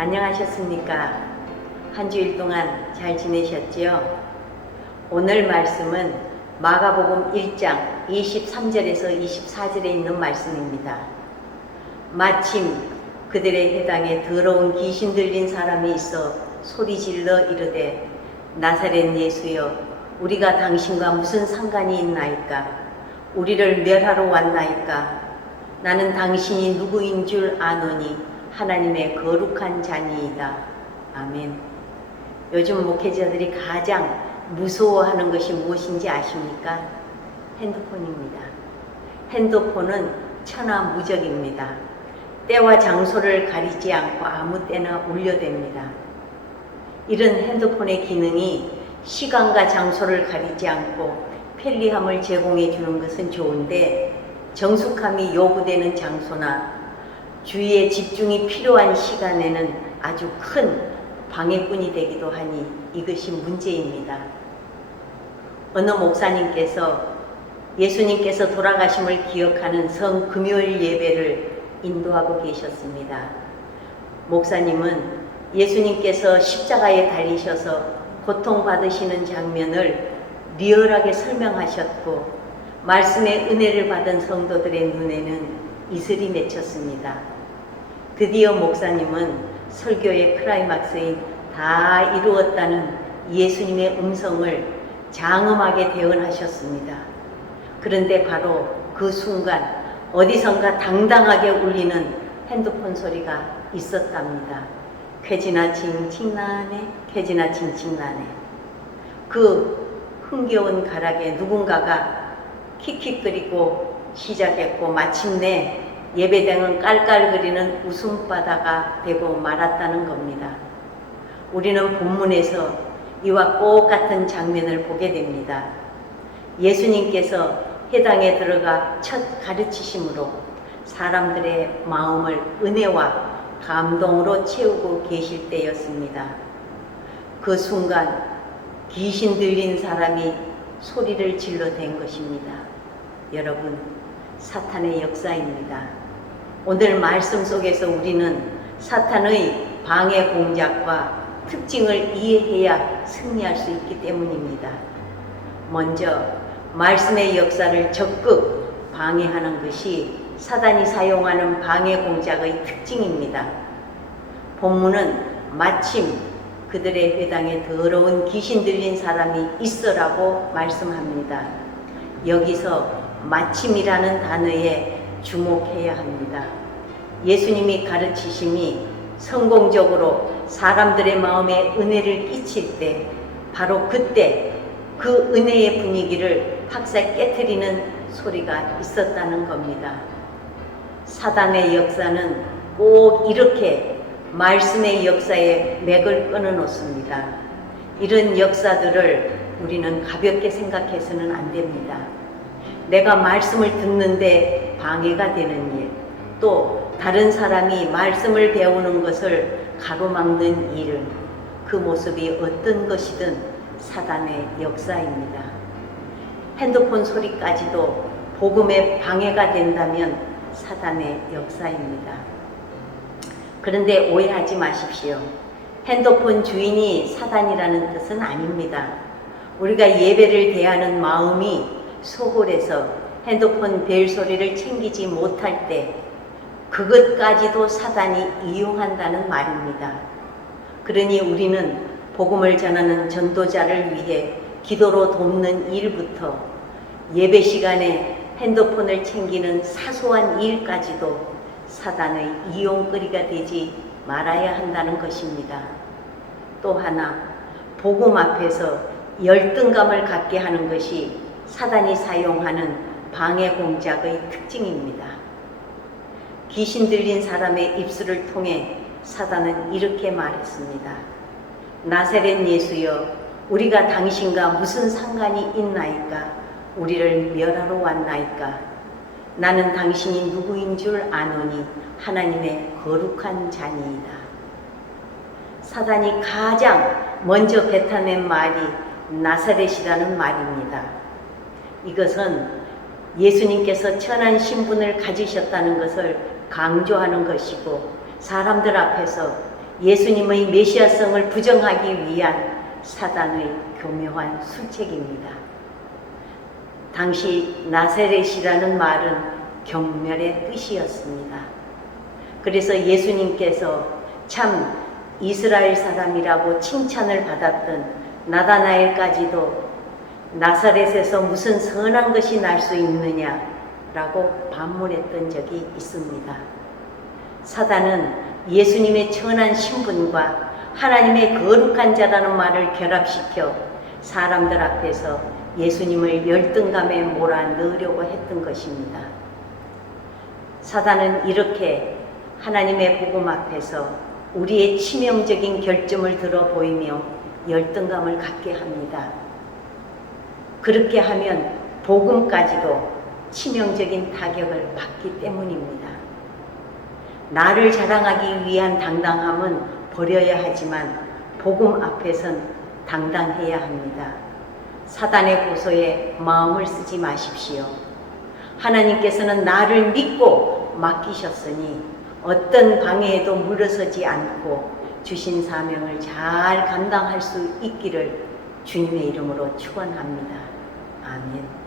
안녕하셨습니까? 한 주일 동안 잘 지내셨지요? 오늘 말씀은 마가복음 1장 23절에서 24절에 있는 말씀입니다. 마침 그들의 회당에 더러운 귀신 들린 사람이 있어 소리질러 이르되 나사렛 예수여, 우리가 당신과 무슨 상관이 있나이까? 우리를 멸하러 왔나이까? 나는 당신이 누구인 줄 아노니 하나님의 거룩한 자니이다. 아멘. 요즘 목회자들이 가장 무서워하는 것이 무엇인지 아십니까? 핸드폰입니다. 핸드폰은 천하무적입니다. 때와 장소를 가리지 않고 아무 때나 울려댑니다. 이런 핸드폰의 기능이 시간과 장소를 가리지 않고 편리함을 제공해 주는 것은 좋은데, 정숙함이 요구되는 장소나 주의의 집중이 필요한 시간에는 아주 큰 방해꾼이 되기도 하니 이것이 문제입니다. 어느 목사님께서 예수님께서 돌아가심을 기억하는 성금요일 예배를 인도하고 계셨습니다. 목사님은 예수님께서 십자가에 달리셔서 고통받으시는 장면을 리얼하게 설명하셨고, 말씀의 은혜를 받은 성도들의 눈에는 이슬이 맺혔습니다. 드디어 목사님은 설교의 클라이막스인 다 이루었다는 예수님의 음성을 장엄하게 대언하셨습니다. 그런데 바로 그 순간 어디선가 당당하게 울리는 핸드폰 소리가 있었답니다. 쾌지나 칭칭나네, 쾌지나 칭칭나네. 그 흥겨운 가락에 누군가가 킥킥거리고 시작했고, 마침내 예배당은 깔깔거리는 웃음바다가 되고 말았다는 겁니다. 우리는 본문에서 이와 똑같은 장면을 보게 됩니다. 예수님께서 회당에 들어가 첫 가르치심으로 사람들의 마음을 은혜와 감동으로 채우고 계실 때였습니다. 그 순간 귀신 들린 사람이 소리를 질러댄 것입니다. 여러분, 사탄의 역사입니다. 오늘 말씀 속에서 우리는 사탄의 방해 공작과 특징을 이해해야 승리할 수 있기 때문입니다. 먼저 말씀의 역사를 적극 방해하는 것이 사단이 사용하는 방해 공작의 특징입니다. 본문은 마침 그들의 회당에 더러운 귀신 들린 사람이 있어라고 말씀합니다. 여기서 마침이라는 단어에 주목해야 합니다. 예수님이 가르치심이 성공적으로 사람들의 마음에 은혜를 끼칠 때, 바로 그때 그 은혜의 분위기를 확 깨트리는 소리가 있었다는 겁니다. 사단의 역사는 꼭 이렇게 말씀의 역사에 맥을 끊어 놓습니다. 이런 역사들을 우리는 가볍게 생각해서는 안 됩니다. 내가 말씀을 듣는데 방해가 되는 일, 또 다른 사람이 말씀을 배우는 것을 가로막는 일, 그 모습이 어떤 것이든 사단의 역사입니다. 핸드폰 소리까지도 복음에 방해가 된다면 사단의 역사입니다. 그런데 오해하지 마십시오. 핸드폰 주인이 사단이라는 뜻은 아닙니다. 우리가 예배를 대하는 마음이 소홀해서 핸드폰 벨 소리를 챙기지 못할 때 그것까지도 사단이 이용한다는 말입니다. 그러니 우리는 복음을 전하는 전도자를 위해 기도로 돕는 일부터 예배 시간에 핸드폰을 챙기는 사소한 일까지도 사단의 이용거리가 되지 말아야 한다는 것입니다. 또 하나, 복음 앞에서 열등감을 갖게 하는 것이 사단이 사용하는 방해 공작의 특징입니다. 귀신 들린 사람의 입술을 통해 사단은 이렇게 말했습니다. 나사렛 예수여, 우리가 당신과 무슨 상관이 있나이까? 우리를 멸하러 왔나이까? 나는 당신이 누구인 줄 아노니 하나님의 거룩한 자니이다. 사단이 가장 먼저 뱉어낸 말이 나사렛이라는 말입니다. 이것은 예수님께서 천한 신분을 가지셨다는 것을 강조하는 것이고, 사람들 앞에서 예수님의 메시아성을 부정하기 위한 사단의 교묘한 술책입니다. 당시 나사렛이라는 말은 경멸의 뜻이었습니다. 그래서 예수님께서 참 이스라엘 사람이라고 칭찬을 받았던 나다나엘까지도 나사렛에서 무슨 선한 것이 날 수 있느냐라고 반문했던 적이 있습니다. 사단은 예수님의 천한 신분과 하나님의 거룩한 자라는 말을 결합시켜 사람들 앞에서 예수님을 열등감에 몰아넣으려고 했던 것입니다. 사단은 이렇게 하나님의 복음 앞에서 우리의 치명적인 결점을 들어 보이며 열등감을 갖게 합니다. 그렇게 하면 복음까지도 치명적인 타격을 받기 때문입니다. 나를 자랑하기 위한 당당함은 버려야 하지만 복음 앞에선 당당해야 합니다. 사단의 고소에 마음을 쓰지 마십시오. 하나님께서는 나를 믿고 맡기셨으니 어떤 방해에도 물러서지 않고 주신 사명을 잘 감당할 수 있기를 주님의 이름으로 축원합니다. 아멘.